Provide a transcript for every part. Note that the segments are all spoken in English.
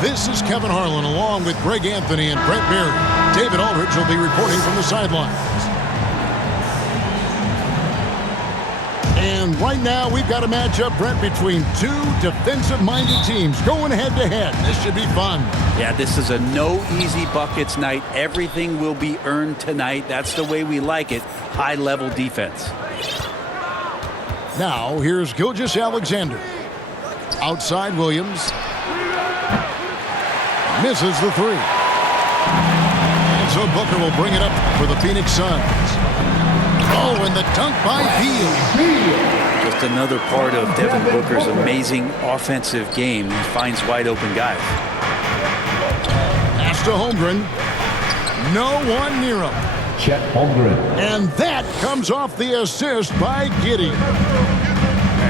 This is Kevin Harlan along with Greg Anthony and Brent Barry. David Aldridge will be reporting from the sidelines. And right now we've got a matchup, Brent, between two defensive-minded teams going head-to-head. This should be fun. Yeah, this is a no easy buckets night. Everything will be earned tonight. That's the way we like it. High-level defense. Now here's Gilgeous-Alexander. Outside Williams. Misses the three. And so Booker will bring it up for the Phoenix Suns. Oh, and the dunk by Beal. Just another part of Devin Booker's amazing offensive game. He finds wide open guys. Pass to Holmgren. No one near him. Chet Holmgren. And that comes off the assist by Giddey.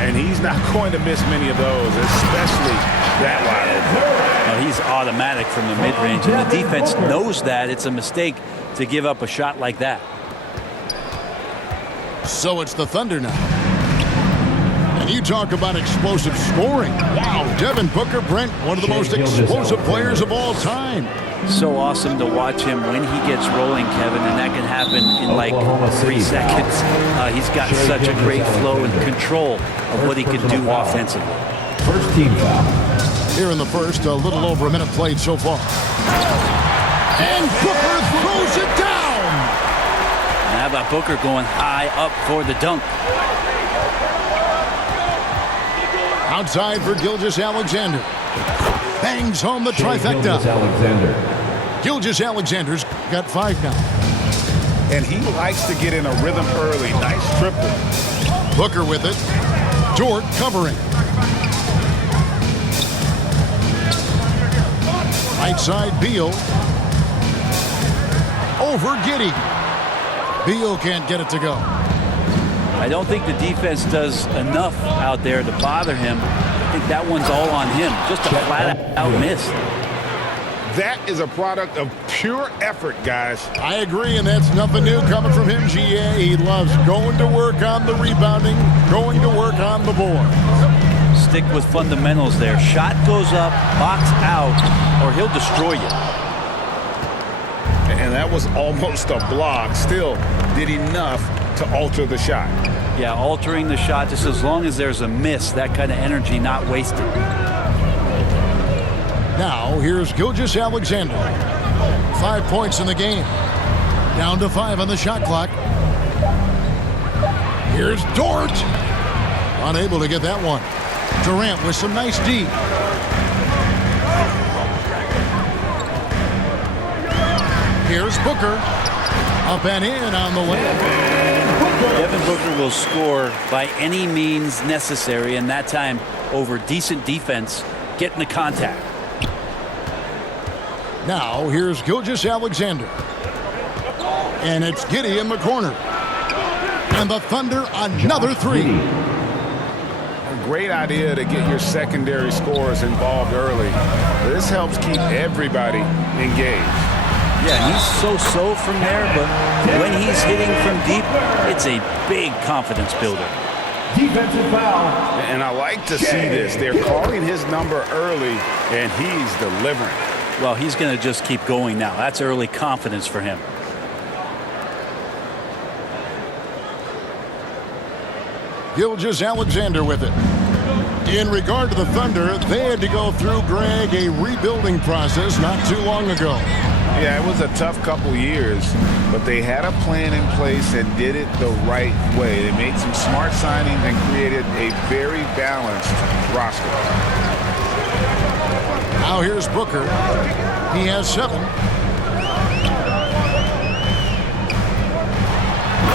And he's not going to miss many of those, especially that wide open. He's automatic from the mid-range, and the defense knows that. It's a mistake to give up a shot like that. So it's the Thunder now. And you talk about explosive scoring. Wow, Devin Booker, Brent, one of the most explosive players of all time. So awesome to watch him when he gets rolling, Kevin, and that can happen in like 3 seconds. He's got such a great flow and control of what he can do offensively. First team foul. Here in the first, a little over a minute played so far. And Booker throws it down. And how about Booker going high up for the dunk? Outside for Gilgeous-Alexander. Bangs home the trifecta. Gilgeous-Alexander's got 5 now. And he likes to get in a rhythm early. Nice triple. Booker with it. Dort covering. Right side, Beal. Over Giddey. Beal can't get it to go. I don't think the defense does enough out there to bother him. I think that one's all on him. Just a flat-out miss. That is a product of pure effort, guys. I agree, and that's nothing new coming from him, GA. He loves going to work on the rebounding, going to work on the board. Stick with fundamentals there. Shot goes up, box out, or he'll destroy you. And that was almost a block. Still did enough to alter the shot. Yeah, altering the shot just as long as there's a miss. That kind of energy not wasted. Now, here's Gilgeous-Alexander. 5 points in the game. Down to 5 on the shot clock. Here's Dort. Unable to get that one. Durant with some nice D. Here's Booker. Up and in on the way. Devin Booker will score by any means necessary, and that time over decent defense, getting the contact. Now, here's Gilgeous-Alexander. And it's Giddey in the corner. And the Thunder, another 3. A great idea to get your secondary scorers involved early. This helps keep everybody engaged. Yeah, he's so-so from there, but when he's hitting from deep, it's a big confidence builder. Defensive foul. And I like to see this. They're calling his number early, and he's delivering. Well, he's going to just keep going now. That's early confidence for him. Gilgeous-Alexander with it. In regard to the Thunder, they had to go through, Greg, a rebuilding process not too long ago. Yeah, it was a tough couple years, but they had a plan in place and did it the right way. They made some smart signings and created a very balanced roster. Now here's Booker. He has 7.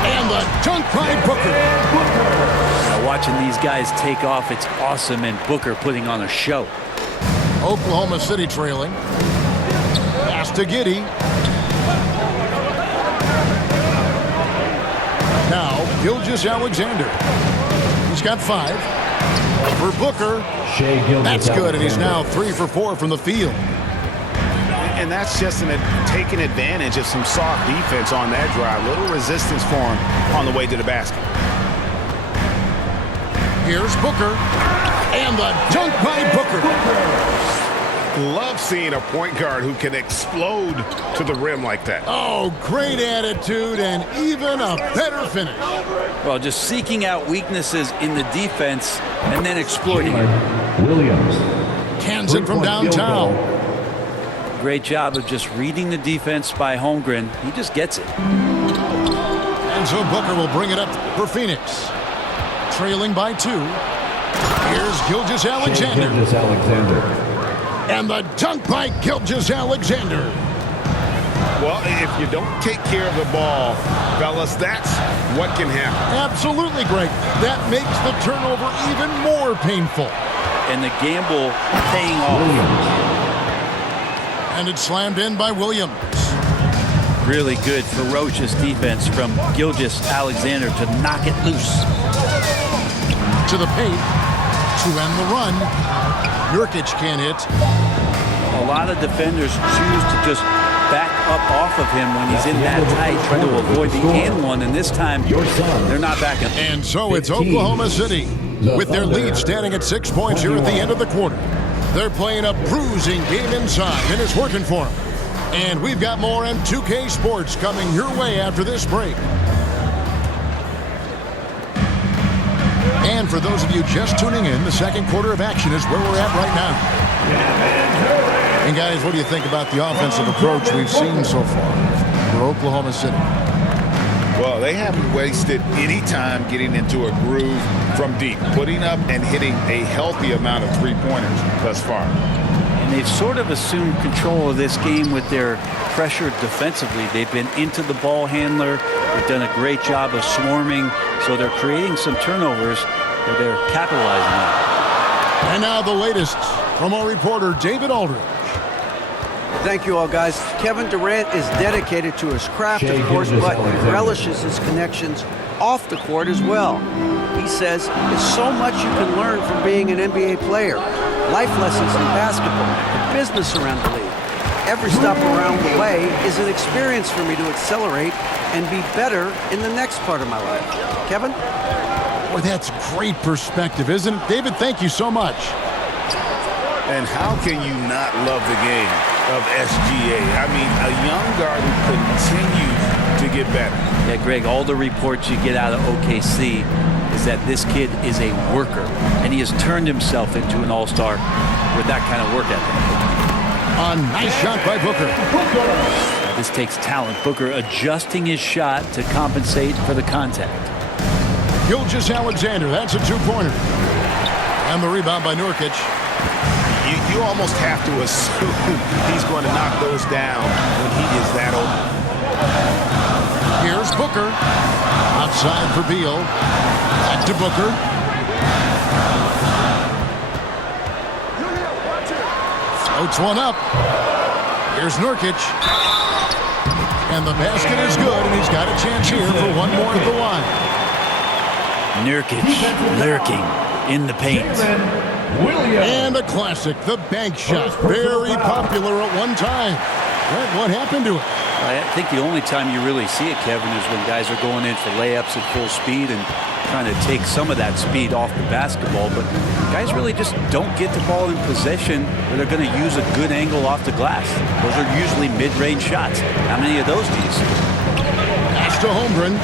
And the dunk by Booker. Now watching these guys take off, it's awesome, and Booker putting on a show. Oklahoma City trailing. Pass to Giddey. Now Gilgeous-Alexander. He's got 5. For Booker. That's good, and he's now 3 for 4 from the field. And that's just taking advantage of some soft defense on that drive. Little resistance for him on the way to the basket. Here's Booker. And the dunk by Booker. Love seeing a point guard who can explode to the rim like that. Oh, great attitude and even a better finish. Well, just seeking out weaknesses in the defense and then exploiting it. Williams. Cans it from downtown. Great job of just reading the defense by Holmgren. He just gets it. And so Booker will bring it up for Phoenix. Trailing by 2. Here's Gilgeous-Alexander. Gilgeous-Alexander. And the dunk by Gilgeous-Alexander. Well, if you don't take care of the ball, fellas, that's what can happen. Absolutely, Greg. That makes the turnover even more painful. And the gamble paying off. Williams. And it's slammed in by Williams. Really good, ferocious defense from Gilgeous-Alexander to knock it loose. To the paint. To end the run. Nurkic can't hit. A lot of defenders choose to just back up off of him when he's in that tight, trying to avoid the and one, and this time they're not backing. And so it's Oklahoma City with their lead standing at 6 points here at the end of the quarter. They're playing a bruising game inside, and it's working for them. And we've got more M2K Sports coming your way after this break. And for those of you just tuning in, the second quarter of action is where we're at right now. And guys, what do you think about the offensive approach we've seen so far for Oklahoma City? Well, they haven't wasted any time getting into a groove from deep, putting up and hitting a healthy amount of three-pointers thus far. And they've sort of assumed control of this game with their pressure defensively. They've been into the ball handler. They've done a great job of swarming, so they're creating some turnovers that they're capitalizing on. And now the latest from our reporter, David Aldridge. Thank you all, guys. Kevin Durant is dedicated to his craft, of course, but he relishes his connections off the court as well. He says there's so much you can learn from being an NBA player. Life lessons in basketball, the business around the league. Every stop around the way is an experience for me to accelerate and be better in the next part of my life. Kevin? Boy, that's great perspective, isn't it? David, thank you so much. And how can you not love the game of SGA? I mean, a young guard who continues to get better. Yeah, Greg, all the reports you get out of OKC is that this kid is a worker, and he has turned himself into an all-star with that kind of work ethic. A nice shot by Booker. This takes talent. Booker adjusting his shot to compensate for the contact. Gilgeous-Alexander, that's a two-pointer. And the rebound by Nurkic. You almost have to assume he's going to knock those down when he is that open. Here's Booker. Outside for Beal. Back to Booker. Floats one up. Here's Nurkic. And the basket is good, and he's got a chance here for one more at the line. Nurkic lurking in the paint. And a classic, the bank shot. Very popular at one time. What happened to it? I think the only time you really see it, Kevin, is when guys are going in for layups at full speed and trying to take some of that speed off the basketball. But guys really just don't get the ball in possession where they're going to use a good angle off the glass. Those are usually mid-range shots. How many of those do you see? Pass to Holmgren.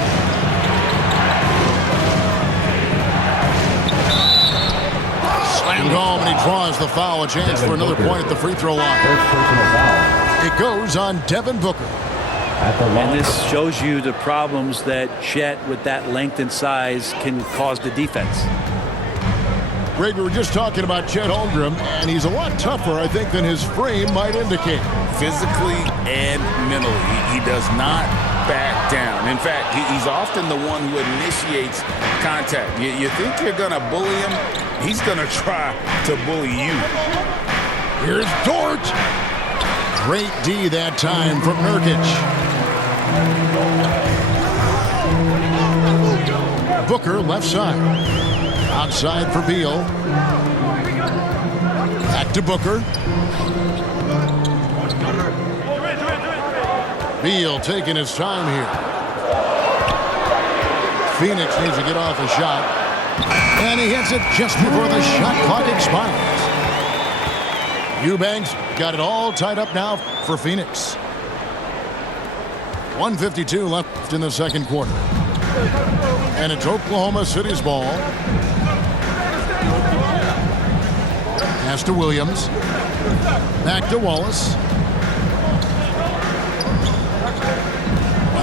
Slammed home, and he draws the foul. A chance for another point at the free throw line. It goes on Devin Booker. And this shows you the problems that Chet, with that length and size, can cause the defense. Greg, we were just talking about Chet Holmgren, and he's a lot tougher, I think, than his frame might indicate. Physically and mentally, he does not back down. In fact, he's often the one who initiates contact. You think you're going to bully him? He's going to try to bully you. Here's Dort. Great D that time from Nurkic. Booker left side. Outside for Beal. Back to Booker. Beal taking his time here. Phoenix needs to get off a shot. And he hits it just before the shot clock expires. Eubanks got it all tied up now for Phoenix. 1:52 left in the second quarter. And it's Oklahoma City's ball. Pass to Williams. Back to Wallace.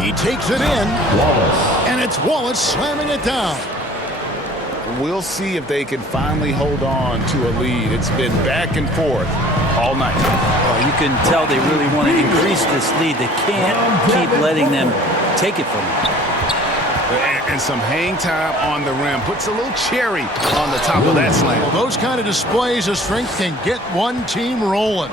He takes it in. Wallace. And it's Wallace slamming it down. We'll see if they can finally hold on to a lead. It's been back and forth all night. Well, you can tell they really want to increase this lead. They can't keep letting them take it from them. And some hang time on the rim. Puts a little cherry on the top of that slam. Well, those kind of displays of strength can get one team rolling.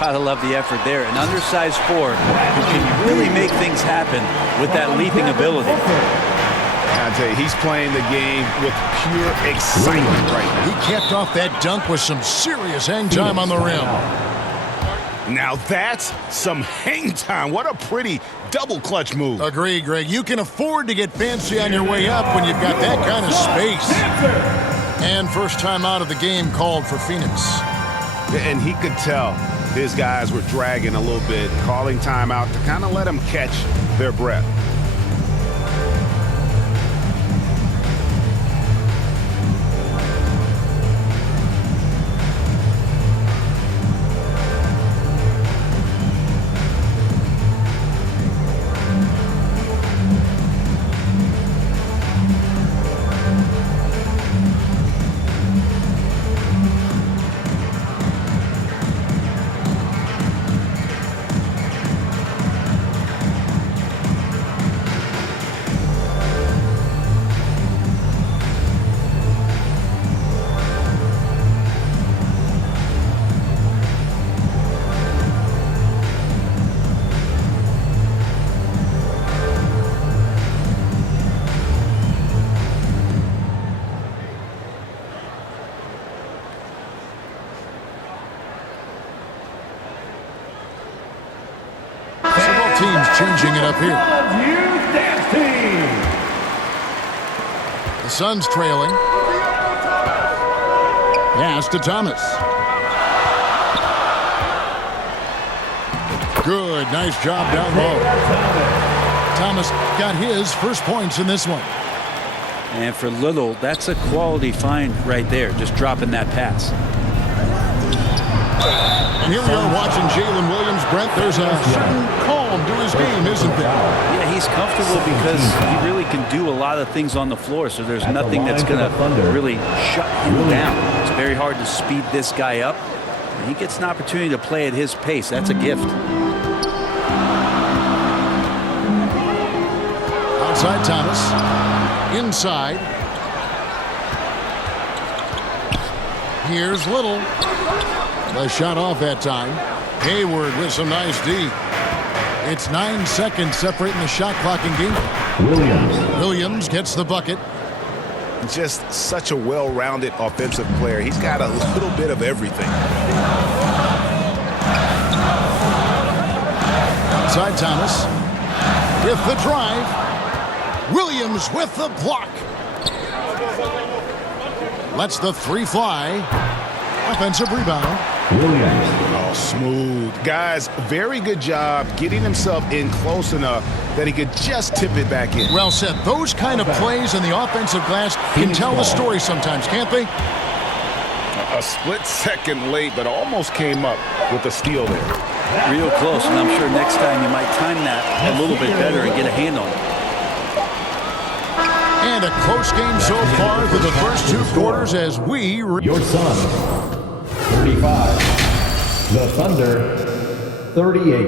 Gotta love the effort there. An undersized forward who can really make things happen with that leaping ability. I tell you, he's playing the game with pure excitement right now. He kept off that dunk with some serious hang time on the rim. Now that's some hang time. What a pretty double clutch move. Agreed, Greg. You can afford to get fancy on your way up when you've got that kind of space. And first time out of the game called for Phoenix. And he could tell his guys were dragging a little bit, calling timeout to kind of let them catch their breath. Teams changing it up here. The Suns trailing. Pass to Thomas. Good, nice job down low. Thomas got his first points in this one. And for Little, that's a quality find right there, just dropping that pass. And here we are watching Jalen Williams. Brent, there's a certain calm to his game, isn't there? Yeah, he's comfortable because he really can do a lot of things on the floor, so there's nothing that's going to really shut him down. It's very hard to speed this guy up. He gets an opportunity to play at his pace. That's a gift. Outside Thomas. Inside. Here's Little. The shot off that time. Hayward with some nice D. It's 9 seconds separating the shot clock and game. Williams gets the bucket. Just such a well-rounded offensive player. He's got a little bit of everything. Outside Thomas. With the drive. Williams with the block. Lets the three fly. Offensive rebound. Oh, smooth. Guys, very good job getting himself in close enough that he could just tip it back in. Well said. Those kind of plays in the offensive glass can tell the story sometimes, can't they? A split second late, but almost came up with a steal there. Real close, and I'm sure next time you might time that a little bit better and get a hand on it. And a close game so far through the first two quarters as we... Your Suns, 35. The Thunder, 38.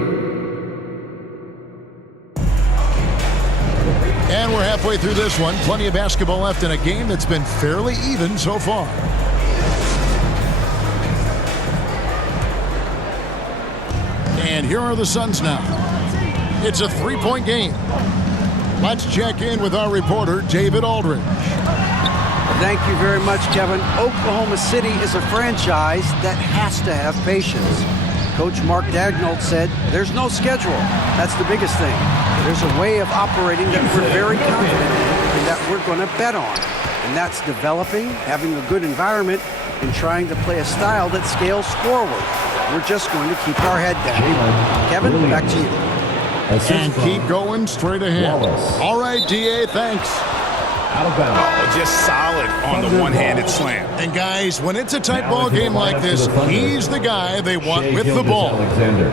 And we're halfway through this one. Plenty of basketball left in a game that's been fairly even so far. And here are the Suns now. It's a three-point game. Let's check in with our reporter, David Aldridge. Thank you very much, Kevin. Oklahoma City is a franchise that has to have patience. Coach Mark Daigneault said, there's no schedule. That's the biggest thing. There's a way of operating that we're very confident in and that we're going to bet on. And that's developing, having a good environment, and trying to play a style that scales forward. We're just going to keep our head down. Kevin, back to you. And keep going straight ahead. Wallace. All right, DA, thanks. Out of bounds. Just solid on the one-handed slam. And guys, when it's a tight ball game like this, he's the guy they want Shea with the ball. Gilgeous-Alexander.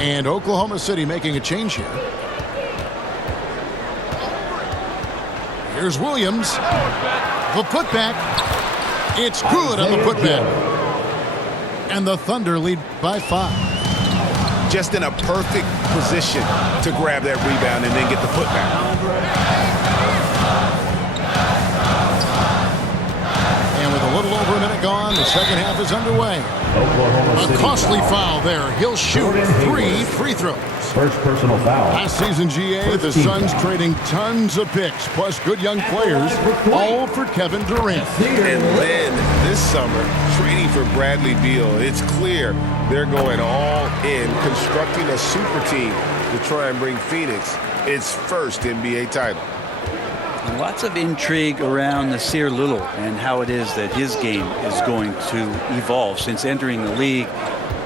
And Oklahoma City making a change here. Here's Williams. The putback. It's good on the putback. And the Thunder lead by 5. Just in a perfect position to grab that rebound and then get the putback. And with a little over a minute gone, the second half is underway. Oklahoma A City costly foul there. He'll shoot Jordan 3 Hayward. free throws. First personal foul. Last season, GA, the First team Suns foul. trading tons of picks, plus good young players, all for Kevin Durant. And then this summer, trading for Bradley Beal, it's clear they're going all in, constructing a super team to try and bring Phoenix its first NBA title. Lots of intrigue around Nasir Little and how it is that his game is going to evolve. Since entering the league,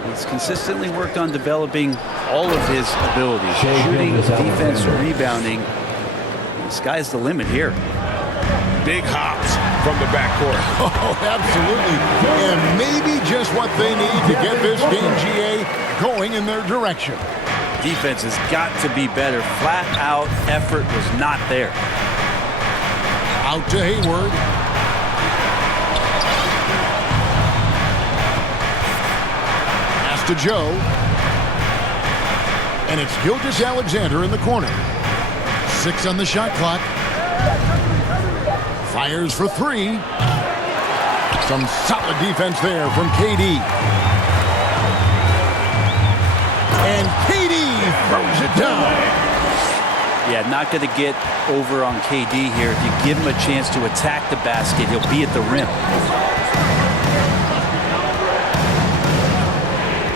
he's consistently worked on developing all of his abilities. Shea Shooting, defense, Gilgeous-Alexander. rebounding. The sky's the limit here. Big hops from the backcourt. Oh, absolutely. And maybe just what they need to get this game, GA, going in their direction. Defense has got to be better. Flat out effort was not there. Out to Hayward. Pass to Joe. And it's Gilgeous-Alexander in the corner. 6 on the shot clock. Fires for 3. Some solid defense there from KD. And KD throws it down. Yeah, not going to get over on KD here. If you give him a chance to attack the basket, he'll be at the rim.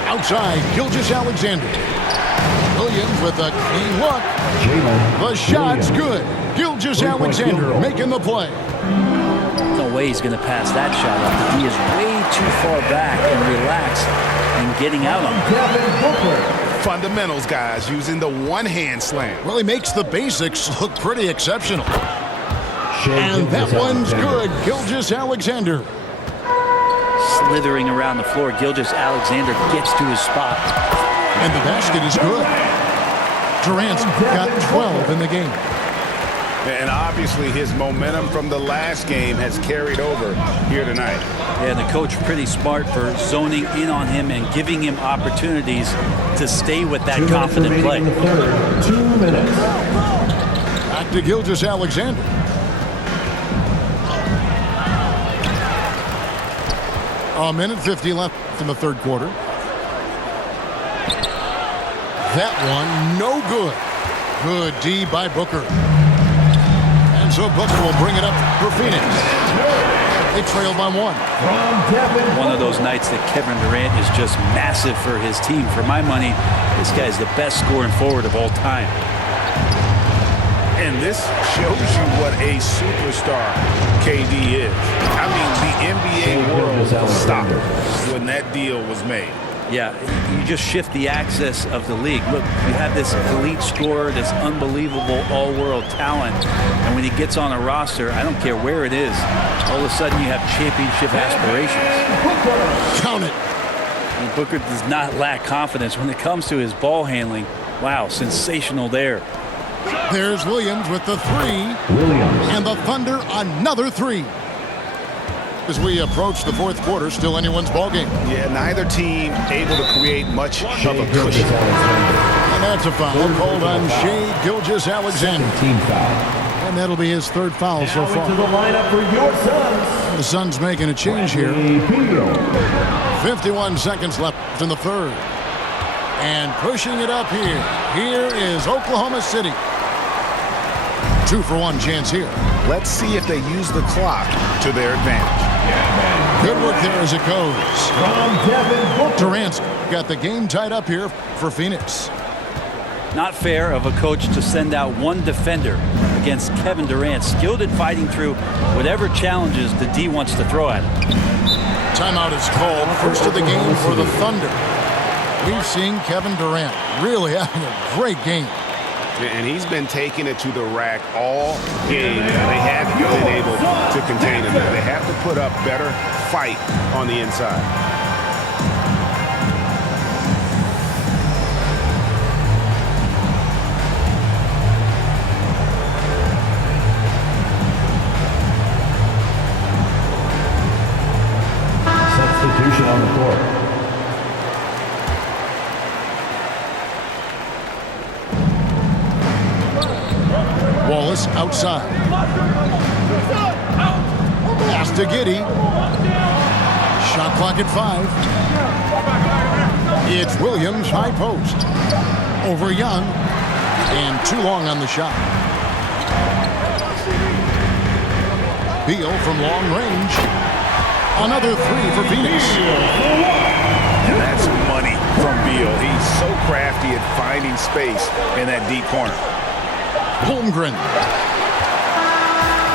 Outside, Gilgeous-Alexander. Williams with a clean look. Jalen The shot's Williams. good. Gilgeous-Alexander making the play. No way he's going to pass that shot up. He is way too far back and relaxed and getting out on it. Devin Booker. Fundamentals, guys, using the one-hand slam. Well, he makes the basics look pretty exceptional. Shea And that one's Gilgeous-Alexander. good. Gilgeous-Alexander. Slithering around the floor, Gilgeous-Alexander gets to his spot. And the basket is good. Durant's got 12 in the game. And obviously his momentum from the last game has carried over here tonight. Yeah, the coach pretty smart for zoning in on him and giving him opportunities to stay with that 2 minutes confident play. remaining in the third. 2 minutes. Back to Gilgeous-Alexander. A minute 50 left in the third quarter. That one, no good. Good D by Booker. And so Booker will bring it up for Phoenix. They trail by 1. From Devin One of Booker. those nights that Kevin Durant is just massive for his team. For my money, this guy's the best scoring forward of all time. And this shows you what a superstar KD is. I mean, the NBA world stopped when that deal was made. Yeah, you just shift the axis of the league. Look, you have this elite scorer, this unbelievable all-world talent, and when he gets on a roster, I don't care where it is, all of a sudden you have championship aspirations. Count it. And Booker does not lack confidence when it comes to his ball handling. Wow, sensational there. There's Williams with the 3. Williams. And the Thunder another 3. As we approach the fourth quarter, still anyone's ball game. Yeah, neither team able to create much of Shea a cushion. Gilgeous-Alexander. And that's a foul called on Shea Gilgeous-Alexander. Team foul. And that'll be his 3rd foul so Now into the far. lineup for your Suns. The Suns making a change here. Beal. 51 seconds left in the third. And pushing it up here. Here is Oklahoma City. 2-for-1 chance here. Let's see if they use the clock to their advantage. Good work there as it goes. From Devin Booker. Durant's got the game tied up here for Phoenix. Not fair of a coach to send out one defender against Kevin Durant, skilled at fighting through whatever challenges the D wants to throw at him. Timeout is called. First of the game for the Thunder. We've seen Kevin Durant really having a great game. And he's been taking it to the rack all game. They haven't been able to contain him. They have to put up better fight on the inside. Substitution on the court. Wallace outside. Pass to Giddey. Shot clock at 5. It's Williams, high post. Over Young. And too long on the shot. Beal from long range. Another 3 for Phoenix. And that's money from Beal. He's so crafty at finding space in that deep corner. Holmgren.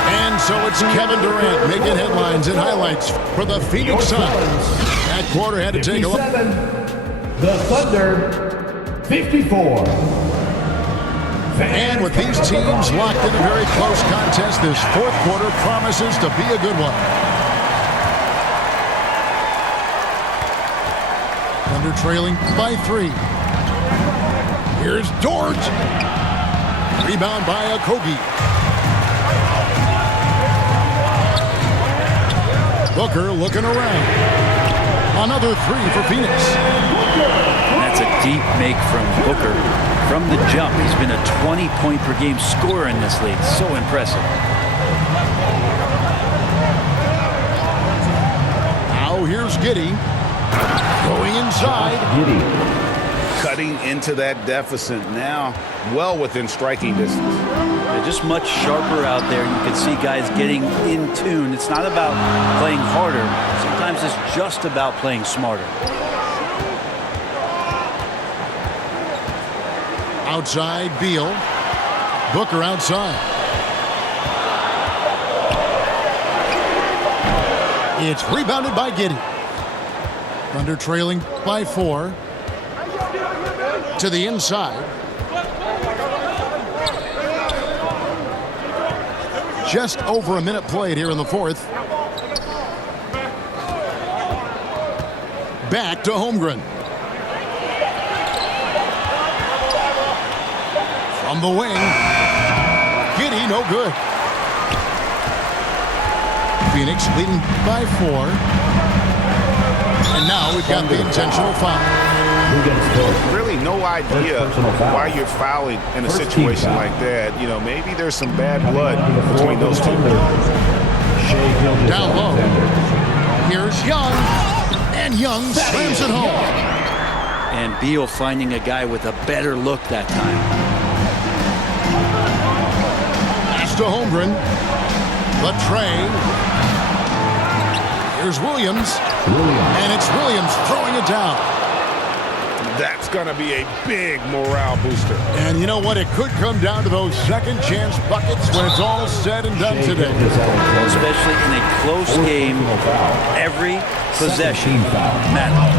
And so it's Kevin Durant making headlines and highlights for the Phoenix Suns. That quarter had to take a look. 57. The Thunder, 54. And with these teams locked in a very close contest, this fourth quarter promises to be a good one. Thunder trailing by 3. Here's Dort. Rebound by Okogie. Booker looking around. Another 3 for Phoenix. That's a deep make from Booker. From the jump, he's been a 20-point-per-game scorer in this league. So impressive. Now here's Giddey. Going inside. Giddey. Cutting into that deficit now, well within striking distance. They're just much sharper out there. You can see guys getting in tune. It's not about playing harder. Sometimes it's just about playing smarter. Outside, Beal. Booker outside. It's rebounded by Giddey. Thunder trailing by 4. To the inside. Just over a minute played here in the fourth. Back to Holmgren. From the wing. Giddey, no good. Phoenix leading by 4. And now we've got the intentional foul. Really no idea why you're fouling in a situation like that. You know, maybe there's some bad blood between those two. Down low. Here's Young. And Young slams it home. And Beal finding a guy with a better look that time. Pass to Holmgren. The tray. Here's Williams. And it's Williams throwing it down. That's going to be a big morale booster. And you know what? It could come down to those second chance buckets when it's all said and done today. Especially in a close game, every possession matters.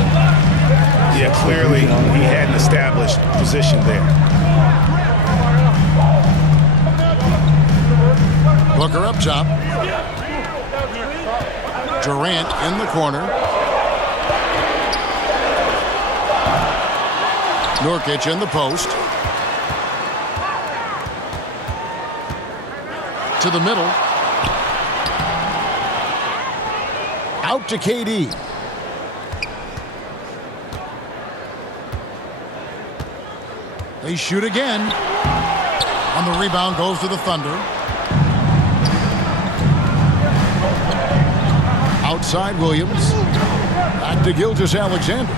Yeah, clearly he had an established position there. Booker up top. Durant in the corner. Nurkic in the post. To the middle. Out to KD. They shoot again. On the rebound goes to the Thunder. Outside Williams. Back to Gilgeous-Alexander.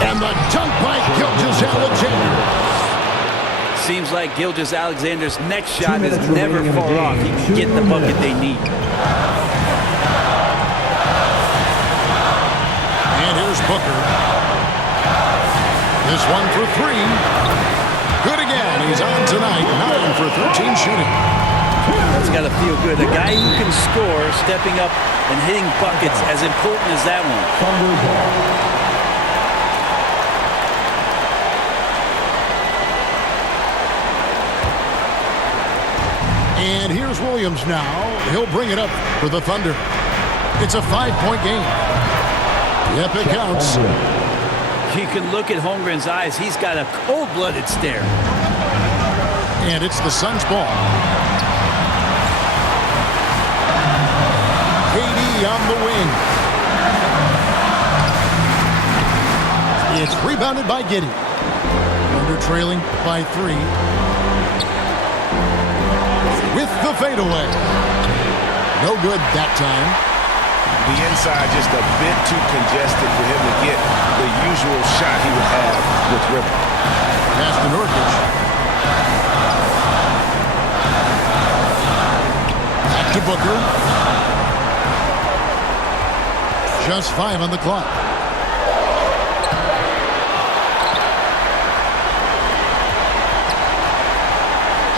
And the dunk by Gilgeous-Alexander. seems like Gilgeous-Alexander's next shot is 2 minutes never remaining in the far off. game. He can get the 2 bucket minutes. they need. And here's Booker. This one for three. Good again. He's on tonight. 9 for 13 shooting. That's got to feel good. A guy who can score, stepping up and hitting buckets, as important as that one. Thunder ball. And here's Williams now. He'll bring it up for the Thunder. It's a 5-point game. Yep, it counts. You can look at Holmgren's eyes. He's got a cold-blooded stare. And it's the Suns' ball. KD on the wing. It's rebounded by Giddey. Thunder trailing by 3. With the fadeaway. No good that time. The inside just a bit too congested for him to get the usual shot he would have with River. Pass to Nurkic. Back to Booker. Just 5 on the clock.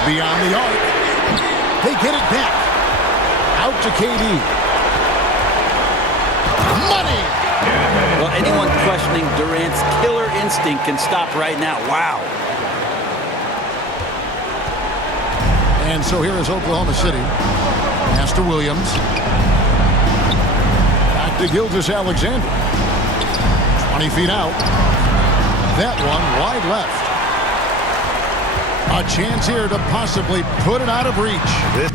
Beyond the arc. They get it back. Out to KD. Money! Well, anyone questioning Durant's killer instinct can stop right now. Wow. And so here is Oklahoma City. Pass to Williams. Back to Gilgeous-Alexander. 20 feet out. That one wide left. A chance here to possibly put it out of reach. This